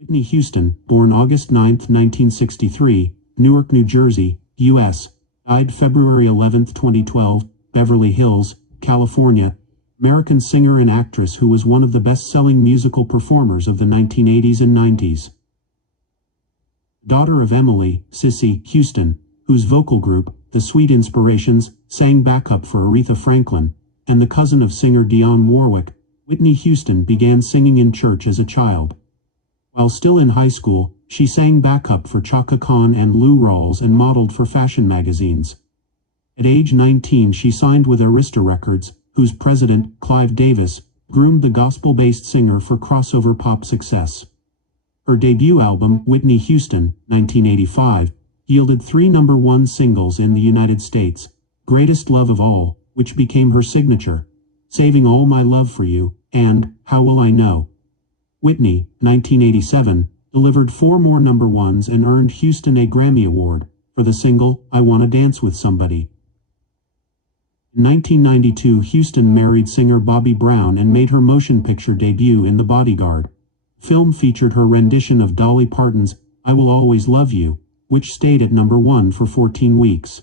Whitney Houston, born August 9, 1963, Newark, New Jersey, U.S., died February 11, 2012, Beverly Hills, California, American singer and actress who was one of the best-selling musical performers of the 1980s and 90s. Daughter of Emily, Sissy, Houston, whose vocal group, The Sweet Inspirations, sang backup for Aretha Franklin, and the cousin of singer Dionne Warwick, Whitney Houston began singing in church as a child. While still in high school, she sang backup for Chaka Khan and Lou Rawls and modeled for fashion magazines. At age 19 she signed with Arista Records, whose president, Clive Davis, groomed the gospel-based singer for crossover pop success. Her debut album, Whitney Houston, 1985, yielded 3 number-1 singles in the United States: Greatest Love of All, which became her signature, Saving All My Love for You, and How Will I Know. Whitney, 1987, delivered 4 more number ones and earned Houston a Grammy Award for the single, I Wanna Dance with Somebody. In 1992, Houston married singer Bobby Brown and made her motion picture debut in The Bodyguard. The film featured her rendition of Dolly Parton's I Will Always Love You, which stayed at number 1 for 14 weeks.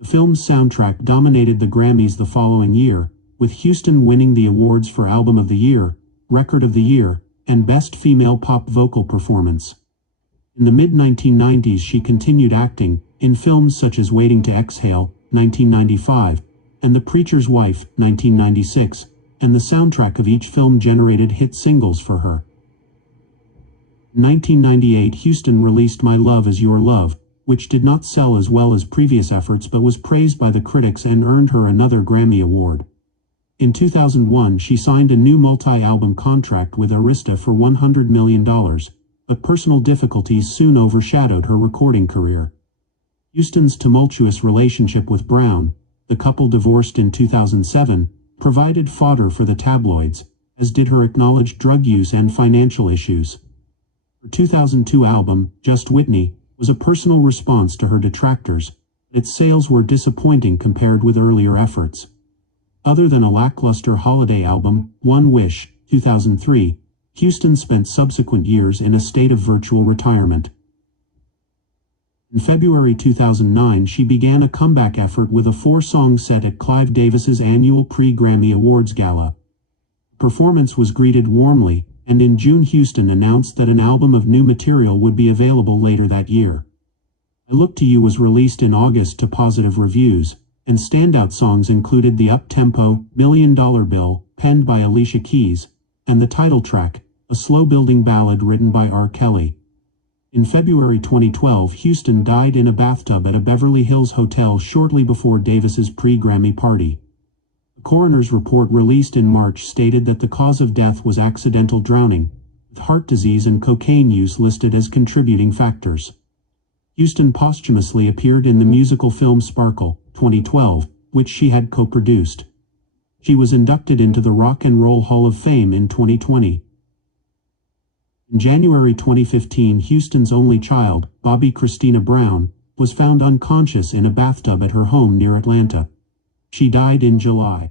The film's soundtrack dominated the Grammys the following year, with Houston winning the awards for Album of the Year, Record of the Year, and Best Female Pop Vocal Performance. In the mid-1990s she continued acting, in films such as Waiting to Exhale, 1995, and The Preacher's Wife, 1996, and the soundtrack of each film generated hit singles for her. In 1998 Houston released My Love Is Your Love, which did not sell as well as previous efforts but was praised by the critics and earned her another Grammy Award. In 2001 she signed a new multi-album contract with Arista for $100 million, but personal difficulties soon overshadowed her recording career. Houston's tumultuous relationship with Brown, the couple divorced in 2007, provided fodder for the tabloids, as did her acknowledged drug use and financial issues. Her 2002 album, Just Whitney, was a personal response to her detractors, but its sales were disappointing compared with earlier efforts. Other than a lackluster holiday album, One Wish, 2003, Houston spent subsequent years in a state of virtual retirement. In February 2009 she began a comeback effort with a 4-song set at Clive Davis's annual pre-Grammy Awards Gala. The performance was greeted warmly, and in June Houston announced that an album of new material would be available later that year. I Look to You was released in August to positive reviews, and standout songs included the up-tempo, $1 Million Bill, penned by Alicia Keys, and the title track, a slow-building ballad written by R. Kelly. In February 2012 Houston died in a bathtub at a Beverly Hills hotel shortly before Davis's pre-Grammy party. The coroner's report released in March stated that the cause of death was accidental drowning, with heart disease and cocaine use listed as contributing factors. Houston posthumously appeared in the musical film Sparkle, 2012, which she had co-produced. She was inducted into the Rock and Roll Hall of Fame in 2020. In January 2015 Houston's only child, Bobby Christina Brown, was found unconscious in a bathtub at her home near Atlanta. She died in July.